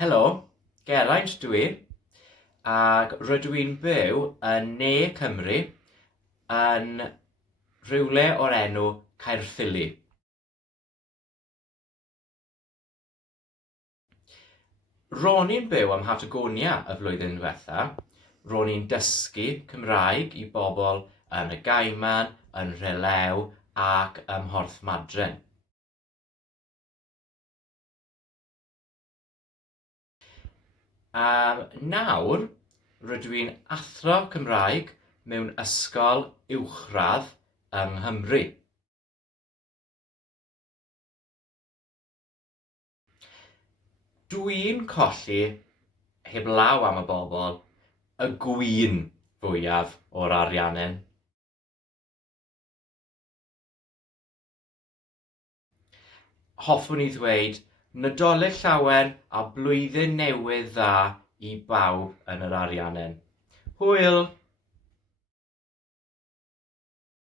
Helo, Geraint dwi, ac rydw i'n byw yn ne Cymru yn rhywle o'r enw Gaerffili. Ro'n i'n byw ym Patagonia y flwyddyn diwethaf. Ro'n i'n dysgu Cymraeg i bobl yn y Gaiman, yn Rhelew ac ym Mhorth Madryn. Nawr, rydw i'n athro Cymraeg mewn ysgol uwchradd yng Nghymru. Dwi'n colli, heblaw am y bobl, y gwin fwyaf o'r ariannin. Hoffwn i ddweud Nadolig llawen a blwyddyn newydd dda i bawb yn yr ariannin. Hwyl!